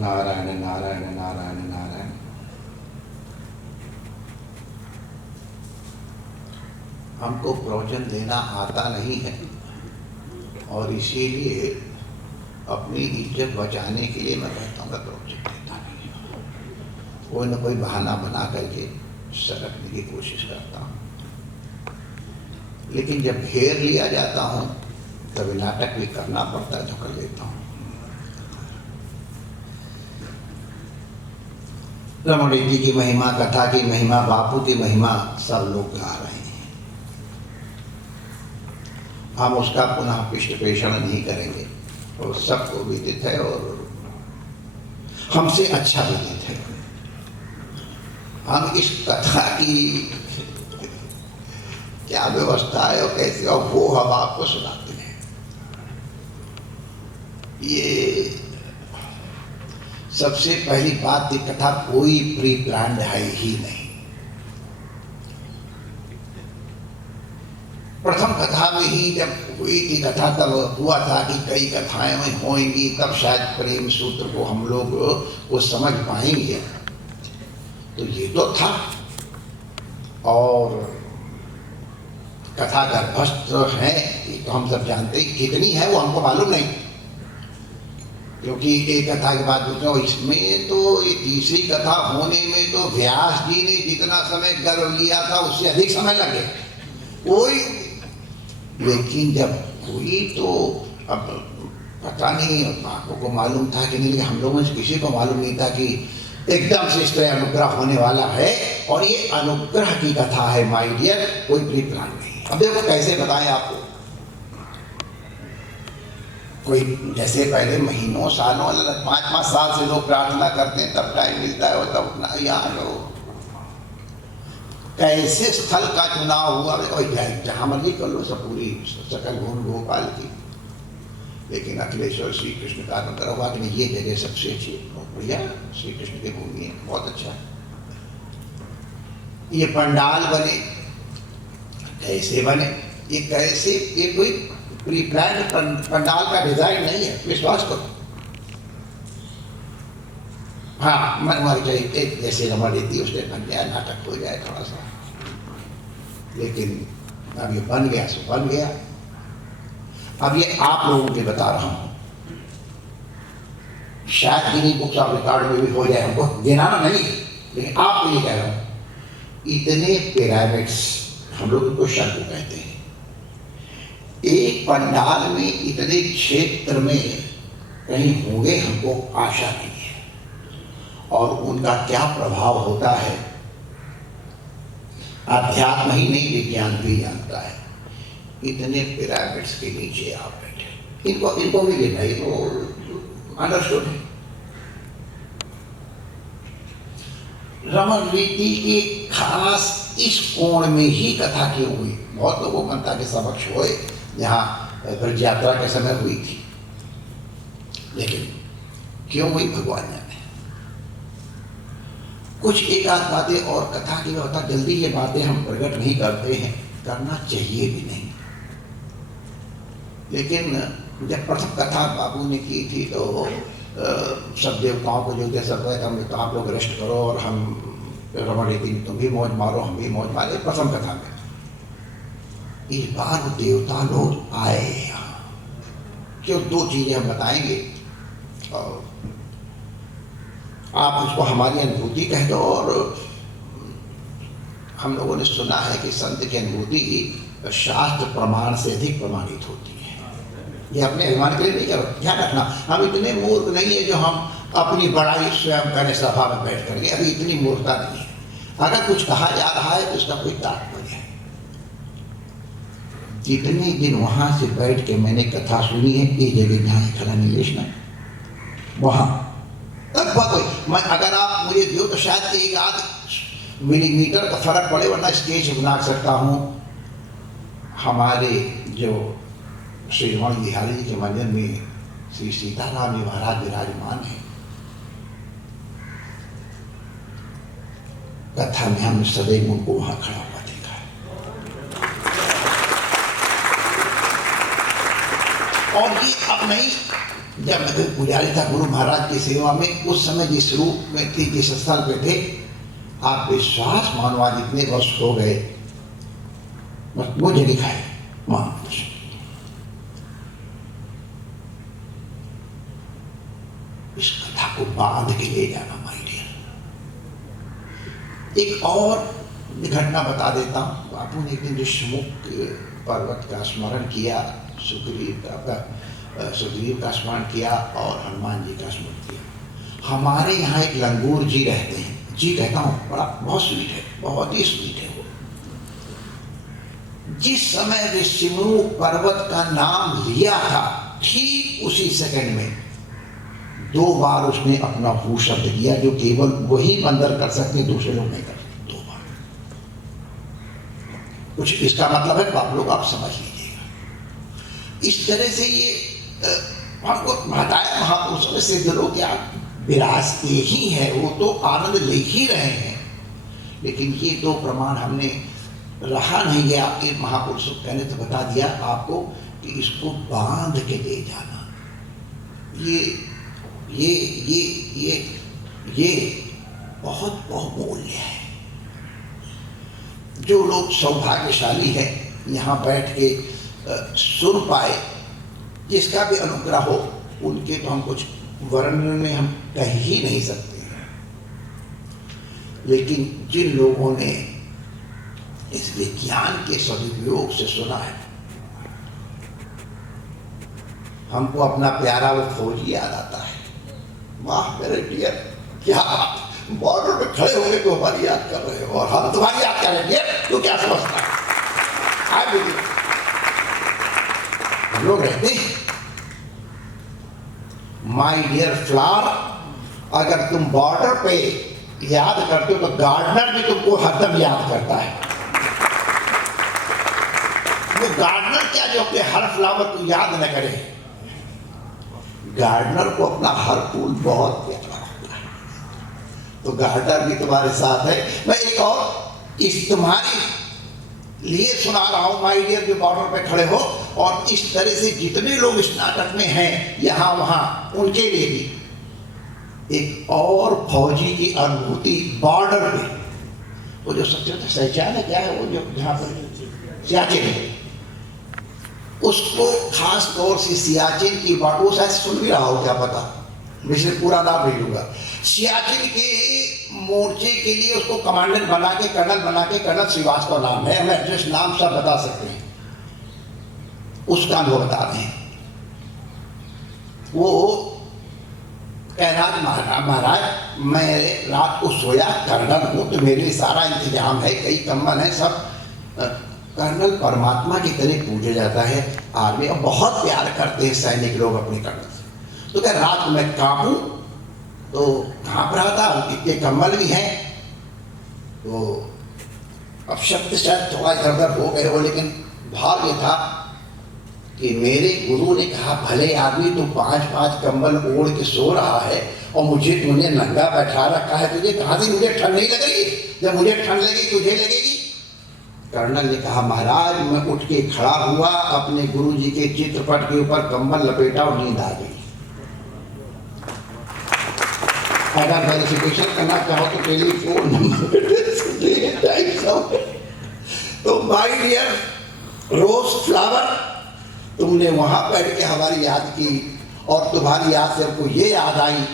नारायण नारायण नारायण नारायण। हमको प्रवचन देना आता नहीं है और इसीलिए अपनी इज्जत बचाने के लिए मैं कहता हूँ प्रवचन देता नहीं, कोई न कोई बहाना बना करके सरकने की कोशिश करता हूँ। लेकिन जब घेर लिया जाता हूँ तभी नाटक भी करना पड़ता है, तो कर लेता हूँ। रमण जी की महिमा, कथा की महिमा, बापू की महिमा सब लोग गा रहे हैं। हम उसका पुनः पृष्ठ पेषण नहीं करेंगे और सबको विदित है और हमसे अच्छा विदित है। हम इस कथा की क्या व्यवस्था है और कैसे, और वो हम आपको सुनाते हैं। ये सबसे पहली बात, ये कथा कोई प्री प्लान्ड है ही नहीं। प्रथम कथा में ही जब हुई थी कथा, तब हुआ था कि कई कथाएं में होंगी, तब शायद प्रेम सूत्र को हम लोग वो समझ पाएंगे। तो ये तो था, और कथा गर्भस्थ है ये तो हम सब जानते हैं। कितनी है वो हमको मालूम नहीं, क्योंकि एक कथा के बाद दूसरा, इसमें तो ये तीसरी कथा होने में तो व्यास जी ने जितना समय गर्भ लिया था उससे अधिक समय लगे कोई। लेकिन जब हुई तो अब पता नहीं आपको को मालूम था कि नहीं, हम लोगों में किसी को मालूम नहीं था कि एकदम से इस तरह अनुग्रह होने वाला है। और ये अनुग्रह की कथा है माय डियर, कोई प्री प्लान नहीं। अब देखो कैसे बताएं आपको। कोई जैसे पहले महीनों सालों 5-5 साल से लोग प्रार्थना करते हैं, तब टाइम मिलता है और तब अपना यहाँ लो। कैसे स्थल का चुनाव हुआ, जहां मर्जी कर लो, सब पूरी सकल भूमि भोपाल की। लेकिन अखिलेश्वर श्री कृष्ण का अनुग्रह हुआ कि ये जगह सबसे अच्छी, बढ़िया श्री कृष्ण की भूमि है, बहुत अच्छा। ये पंडाल बने, कैसे बने, ये कैसे, ये कोई प्री प्लान पंडाल का डिजाइन नहीं है, विश्वास करो। हाँ, मन मार चाहिए जैसे रमण रीति उसने बन गया, नाटक हो जाए थोड़ा सा, लेकिन अब ये बन गया सो बन गया। अब ये आप लोगों के बता रहा हूं, शायद गिनीज बुक्स ऑफ रिकॉर्ड में भी हो जाए, हमको गिनाना नहीं, लेकिन आपको ये कह रहा हूं, इतने पिरामिड्स हम लोग इनको शंकु कहते हैं, एक पंडाल में इतने क्षेत्र में कहीं होंगे, हमको आशा नहीं है। और उनका क्या प्रभाव होता है अध्यात्म ही नहीं, विज्ञान भी जानता है। इतने पिरामिड्स के नीचे आप बैठे, इनको भी लेना, इनको अंडरस्टूड है। रमण रीति की खास इस कोण में ही कथा क्यों हुई, बहुत लोगों को मनता के समक्ष हुए जहाँ ब्रज यात्रा के समय हुई थी, लेकिन क्यों हुई भगवान जाने। कुछ एक आध बातें और कथा की होता, जल्दी ये बातें हम प्रकट नहीं करते हैं, करना चाहिए भी नहीं। लेकिन जब प्रथम कथा बाबू ने की थी तो सब देवताओं को जो थे सब कहते हम तो आप लोग रेस्ट करो और हम रमण रीति में तुम भी मौज मारो हम भी मौज मारे, प्रथम कथा में। इस बार वो देवता लोग आए यहाँ, जो 2 चीजें हम बताएंगे और आप उसको हमारी अनुभूति कह दो। और हम लोगों ने सुना है कि संत की अनुभूति शास्त्र प्रमाण से अधिक प्रमाणित होती है। ये अपने अभिमान के लिए नहीं करो, ध्यान रखना, हम इतने मूर्ख नहीं है जो हम अपनी बड़ाई स्वयं करें सभा में बैठ करके, अभी इतनी मूर्खता नहीं है। अगर कुछ कहा जा रहा है तो उसका कोई तात्पर्य है। जितने दिन वहां से बैठ के मैंने कथा सुनी है, ये जगह जहाँ खड़ा नीलेश ना, वहां लगभग मैं, अगर आप मुझे दियो तो शायद 1-8 मिलीमीटर का फर्क पड़े, वरना स्केच बना सकता हूँ। हमारे जो श्री रमण बिहारी जी के मंदिर में श्री सीताराम जी महाराज विराजमान है, कथा में हमने सदैव उनको वहां खड़ा हुआ देखा है। और ये अब नहीं, जब मैं पुजारी था गुरु महाराज की सेवा में, उस समय जिस रूप में थी, जिस स्थल पे थे, आप विश्वास मानो आज इतने वर्ष हो गए, बस मुझे दिखाए महापुरुष। इस कथा को बांध के ले जाना माय डियर। एक और घटना बता देता हूं। बापू ने एक दिन ऋषमुख पर्वत का स्मरण किया, सुग्रीव का स्मरण किया और हनुमान जी का स्मरण किया। हमारे यहाँ एक लंगूर जी रहते हैं, जी कहता हूँ, बड़ा बहुत स्वीट है, बहुत ही स्वीट है वो। जिस समय ऋषमुख पर्वत का नाम लिया था, ठीक उसी सेकंड में 2 बार उसने अपना हू शब्द किया, जो केवल वही बंदर कर सकते, दूसरे लोग नहीं कर सकते। 2 बार। कुछ इसका मतलब है, आप लोग आप समझ लीजिएगा। इस तरह से ये हमको बताया महापुरुषों में सिद्ध लोग क्या विरासते ही है, वो तो आनंद ले ही रहे हैं। लेकिन ये 2 प्रमाण हमने रहा नहीं गया, आपके महापुरुषों कहने तो बता दिया आपको कि इसको बांध के ले जाना। ये बहुत बहुमूल्य है। जो लोग सौभाग्यशाली हैं, यहाँ बैठ के सुन पाए, जिसका भी अनुग्रह हो, उनके तो हम कुछ वर्णन में हम कह ही नहीं सकते हैं। लेकिन जिन लोगों ने इस विज्ञान के सदुपयोग से सुना है, हमको अपना प्यारा वो फौजी याद आता है। वाह मेरे डियर, क्या बॉर्डर पे खड़े होंगे तो हमारी याद कर रहे हो, और हम तुम्हारी याद कर रहे हैं, तो क्या समझता है? हम लोग रहते हैं। माय डियर फ्लावर, अगर तुम बॉर्डर पे याद करते हो तो गार्डनर भी तुमको हरदम याद करता है। वो गार्डनर क्या जो अपने हर फ्लावर को याद न करे, गार्डनर को अपना हर फूल बहुत प्यारा लगता है। तो गार्डनर भी तुम्हारे साथ है। मैं एक और इस तुम्हारे लिए सुना रहा हूं माय डियर, जो बॉर्डर पे खड़े हो, और इस तरह से जितने लोग इस नाटक में हैं यहाँ वहां, उनके लिए भी एक और फौजी की अनुभूति बॉर्डर पे। वो जो सबसे सहचान है, क्या है वो जो जहाँ पर सियाचिन है, उसको खास तौर से सियाचिन की बात, वो शायद सुन भी रहा हो, क्या पता, मैं पूरा नाम नहीं लूंगा। सियाचिन के मोर्चे के लिए उसको कमांडेंट बना के, कर्नल बना के, कर्नल श्रीवास्तव नाम है, हमें एड्रेस नाम सब बता सकते हैं, उसका अनुभव बता रहे हैं। वो कह रहा महाराज मैं रात को सोया, कर्नल हूँ तो मेरे लिए सारा इंतजाम है, कई कंबल है, सब कर्नल परमात्मा की तरह पूजा जाता है आर्मी, और बहुत प्यार करते हैं सैनिक लोग अपने कर्नल से। तो क्या रात को मैं कांपू, तो कांप रहा था, इतने कंबल भी हैं, तो अब शब्द शायद थोड़ा इधर उधर हो गए हो, लेकिन भाव ये था कि मेरे गुरु ने कहा भले आदमी तू 5-5 कंबल ओढ़ के सो रहा है, और मुझे तूने नंगा बैठा रखा है, तुझे कहाँ से, मुझे ठंड नहीं लगेगी? जब मुझे ठंड लगेगी तुझे लगेगी। कर्नल ने कहा महाराज मैं उठ के खड़ा हुआ, अपने गुरु जी के चित्रपट के ऊपर कंबल लपेटा और नींद आ गई। अगर वेरिफिकेशन करना चाहो तो टेलीफोन नंबर। तो माय डियर रोज फ्लावर, तुमने वहां बैठ के हमारी याद की, और तुम्हारी याद से हमको ये याद आई।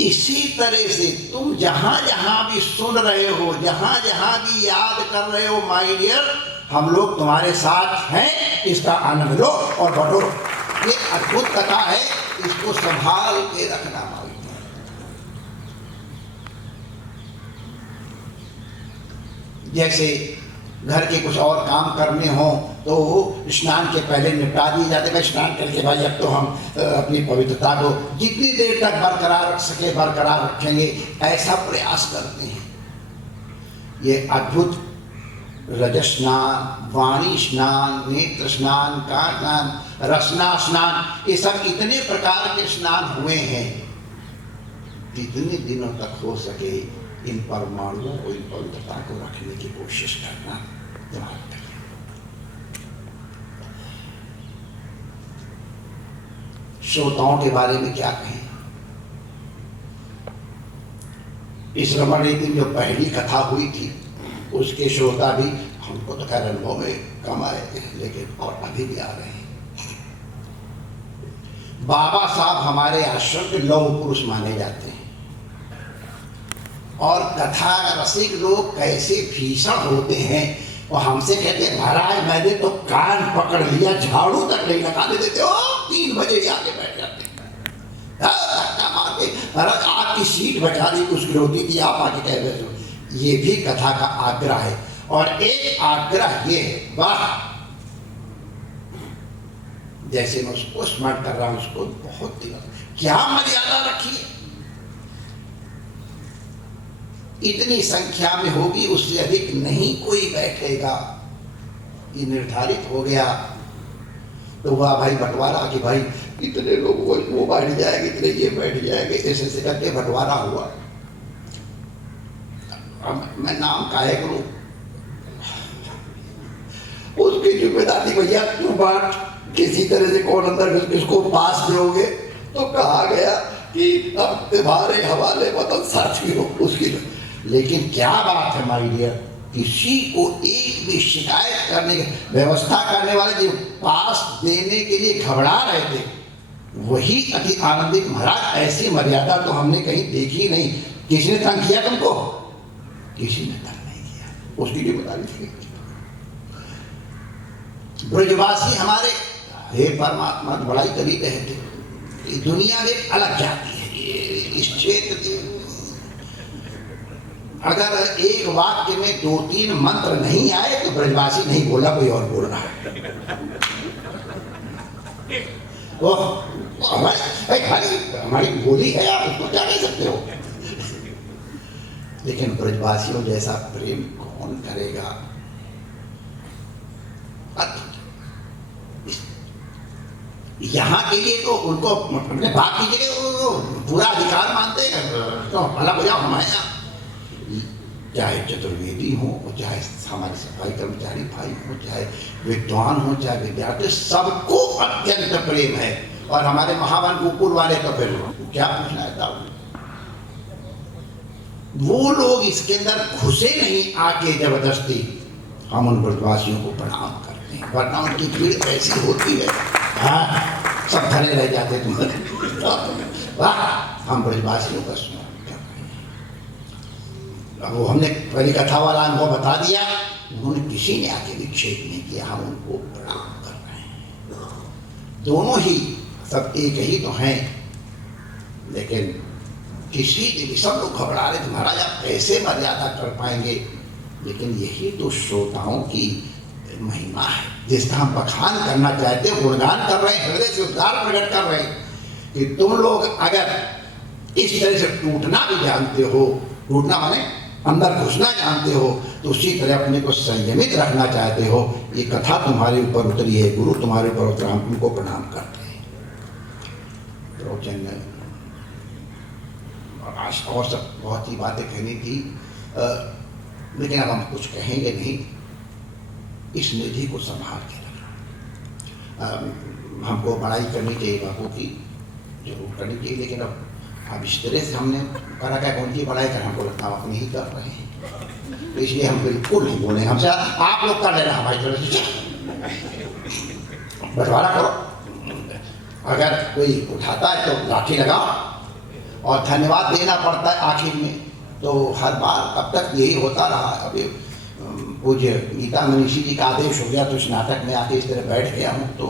इसी तरह से तुम जहां जहां भी सुन रहे हो, जहां जहां भी याद कर रहे हो माय डियर, हम लोग तुम्हारे साथ हैं, इसका आनंद लो और बढ़ो। ये अद्भुत कथा है, इसको संभाल के रखना माय डियर। जैसे घर के कुछ और काम करने हो तो स्नान के पहले निपटा दिए जाते हैं, स्नान करके भाई अब तो हम अपनी पवित्रता को जितनी देर तक बरकरार रख सके बरकरार रखेंगे, ऐसा प्रयास करते हैं। ये अद्भुत रजस स्नान, वाणी स्नान, नेत्र स्नान, कान, रसना स्नान, ये सब इतने प्रकार के स्नान हुए हैं। जितने दिनों तक हो सके इन परमाणुओं को, इन पवित्रता को रखने की कोशिश करना। श्रोताओं के बारे में क्या कहें। इस रमण रीति में जो पहली कथा हुई थी उसके श्रोता भी हमको तो खैर अनुभव में कम आए थे, लेकिन और अभी भी आ रहे हैं। बाबा साहब हमारे आश्रम के लौह पुरुष माने जाते हैं और कथा रसिक लोग कैसे भीषण होते हैं। और हमसे कहते हैं महाराज मैंने तो कान पकड़ लिया, झाड़ू तक नहीं लगाने देते हो, 3 बजे आके बैठ जाते हैं, धक्का मार के महाराज आपकी सीट बचा दी मुश्किल होती थी, आप आके कह रहे हो। ये भी कथा का आग्रह है। और एक आग्रह ये है, वाह जैसे मैं उसको स्मरण कर रहा हूं, उसको बहुत क्या मर्यादा रखी है। इतनी संख्या में होगी, उससे अधिक नहीं कोई बैठेगा, ये निर्धारित हो गया। तो वह भाई बंटवारा कि भाई इतने लोग वो बैठ जाएंगे, इतने ये बैठ जाएंगे, ऐसे करके बंटवारा हुआ। अब मैं नाम काहे करूं, उसकी जिम्मेदारी भैया तू बांट, किसी तरह से कौन अंदर किसको पास दोगे। तो कहा गया कि अब तुम्हारे हवाले मतलब साथी हो उसकी। लेकिन क्या बात है माय डियर, किसी को एक भी शिकायत करने की व्यवस्था करने वाले जो पास देने के लिए घबरा रहे थे वही अति आनंदित। महाराज ऐसी मर्यादा तो हमने कहीं देखी नहीं। किसी ने तंग किया तुमको? किसी ने तंग नहीं किया, उसकी जिम्मेदारी थी। ब्रजवासी हमारे हे परमात्मा बड़ाई कभी कहते, दुनिया में अलग जाती है इस क्षेत्र की। अगर एक वाक्य में 2-3 मंत्र नहीं आए तो ब्रजवासी नहीं बोला, कोई और बोल रहा है। हमारी बोली है, आप उसको क्या कह सकते हो। लेकिन ब्रजवासियों जैसा प्रेम कौन करेगा। यहाँ के लिए तो उनको अपने बाप की जगह पूरा अधिकार मानते हैं, तो भला बुरा हमारे यहाँ चाहे चतुर्वेदी हो, चाहे हमारे सफाई कर्मचारी भाई हो, चाहे विद्वान हो, चाहे विद्यार्थी, सबको अत्यंत प्रेम है। और हमारे महावन गोकुल वाले तो फिर क्या पूछना है, वो लोग इसके अंदर घुसे नहीं आके जबरदस्ती। हम उन ब्रजवासियों को प्रणाम करते हैं, वरना उनकी पीड़ ऐसी होती है, हाँ सब धरे रह जाते तुम्हारे। वाह, हम ब्रजवासियों का स्मरण कर रहे हैं। वो हमने पहली कथा वाला अनुभव बता दिया, उन्होंने किसी ने आके विक्षेप नहीं किया, हम उनको प्रणाम कर रहे हैं। दोनों ही सब एक ही तो हैं, लेकिन किसी सब लोग घबरा रहे थे महाराज आप कैसे मर्यादा कर पाएंगे। लेकिन यही तो श्रोताओं की महिमा है, जिसका हम बखान करना चाहते हैं, गुणगान कर रहे हैं, हृदय से उद्गार प्रकट कर रहे हैं कि तुम लोग अगर इस तरह से टूटना भी जानते हो, टूटना माने अंदर घुसना जानते हो, तो उसी तरह अपने को संयमित रखना चाहते हो। ये कथा तुम्हारे ऊपर उतरी है, गुरु तुम्हारे ऊपर उतरा, हम तुमको प्रणाम करते हैं। और सब बहुत ही बातें कहनी थी, लेकिन अब हम कुछ कहेंगे नहीं। इस निधि को संभाल के रखना, हमको बड़ाई करनी चाहिए बापू की, जरूर करनी चाहिए। लेकिन अब इस तरह से हमने करा क्या, कौन सी बड़ाई कर, हमको लगता है अपनी ही कर रहे हैं। तो इसलिए हम बिल्कुल नहीं बोले, हमसे आप लोग कर लेना, हमारी तरफ से बंटवारा करो। अगर कोई उठाता है तो लाठी लगाओ, और धन्यवाद देना पड़ता है आखिर में। तो हर बार अब तक यही होता रहा। अभी पूज्य गीता मनीषी जी का आदेश हो गया तो इस नाटक में आके इस तरह बैठ गया हूँ, तो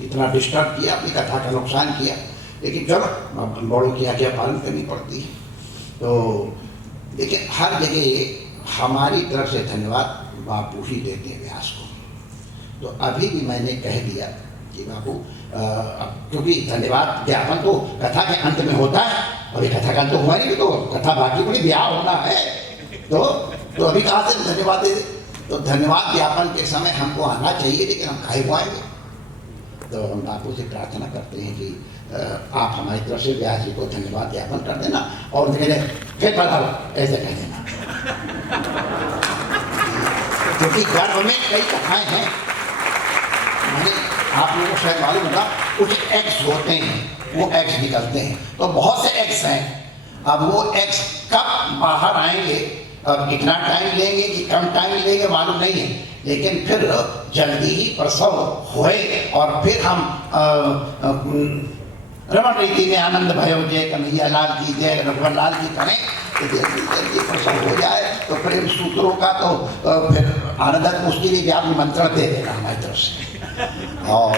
इतना डिस्टर्ब किया, अपनी कथा का नुकसान किया। लेकिन चलो बड़ों की आज्ञा पालन करनी पड़ती है। तो देखिए हर जगह हमारी तरफ से धन्यवाद बापू ही देते हैं व्यास को। तो अभी भी मैंने कह दिया कि बापू क्योंकि धन्यवाद ज्ञापन तो कथा के अंत में होता है, अभी कथा का अंत हुआ नहीं, तो कथा बाकी बड़ी ब्याह होना है, तो अभी कहाँ से धन्यवाद दे। तो धन्यवाद ज्ञापन के समय हमको आना चाहिए, लेकिन हम काहे को आएंगे। तो हम बापू से प्रार्थना करते हैं कि आप हमारी तरफ से व्यास जी को धन्यवाद ज्ञापन कर देना, और फिर पधारो ऐसे कह देना। क्योंकि गर्भ में कई कथाएं हैं, मैंने आप लोगों को शायद मालूम होगा, कुछ एक्स होते हैं, वो एक्स निकलते हैं, तो बहुत से एक्स हैं। अब वो एक्स कब बाहर आएंगे, अब कितना टाइम लेंगे कि कम टाइम लेंगे मालूम नहीं है, लेकिन फिर जल्दी ही प्रसव हुए और फिर हम रमण रीति में आनंद भयो जय कन्हैया लाल की जय, रघुवर लाल की करें तो जल्दी जल्दी प्रसव हो जाए। तो प्रेम सूत्रों का तो फिर आनंद, उसके लिए भी आप निमंत्रण दे देना हमारी तरफ से। और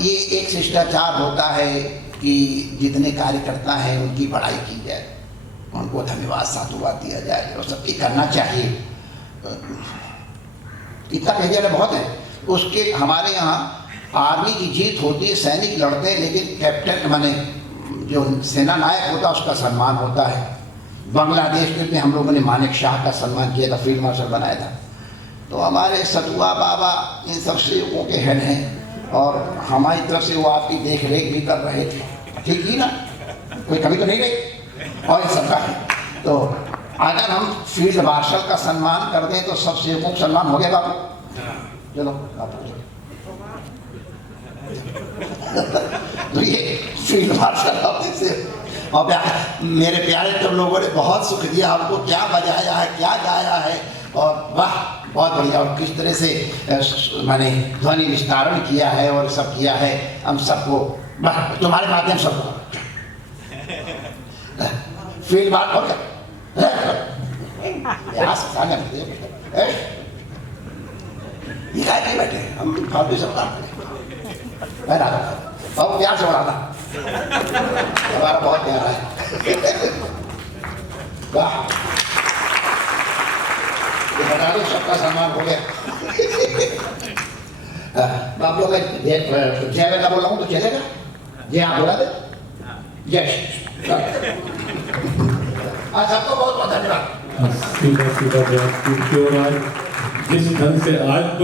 ये एक शिष्टाचार होता है कि जितने कार्यकर्ता हैं उनकी बड़ाई की जाए, उनको धन्यवाद साधुवाद दिया जाए और सबकी करना चाहिए। इतना कह दिया बहुत है। उसके हमारे यहाँ आर्मी की जीत होती है, सैनिक लड़ते हैं, लेकिन कैप्टन माने जो सेना नायक होता है उसका सम्मान होता है। बांग्लादेश में भी हम लोगों ने मानेक शाह का सम्मान किया था, फील्ड मार्शल बनाया था। तो हमारे सतुआ बाबा इन सब सेवकों के हेड हैं और हमारी तरफ से वो आपकी देख रेख भी कर रहे थे, ठीक ही ना, कोई कमी तो नहीं रही। और ये सबका है, तो अगर हम फील्ड मार्शल का सम्मान कर दें तो सब सेवकों का सम्मान हो गया बाबू। चलो आप तो ये फील्ड मार्शल ऑफिस से। और मेरे प्यारे तुम लोगों ने बहुत सुख दिया, हमको क्या बजाया है, क्या गाया है, और वाह बहुत बढ़िया। और किस तरह से मैंने ध्वनि विस्तारण किया है और सब किया है, हम सबको तुम्हारे माध्यम से फील्ड मार्शल हो गया। ये काय नहीं बैठे हम, फालतू सब काम करें। बहुत प्यार से बढ़ाना, हमारा बहुत प्यारा है। वाह, ये बता दो सबका सम्मान हो गया। आप लोग जय बेटा बोला हूँ तो चलेगा? जय आप बोला दे, जय। सबको बहुत बहुत धन्यवाद। सीधा सीधा जिस ढंग से आज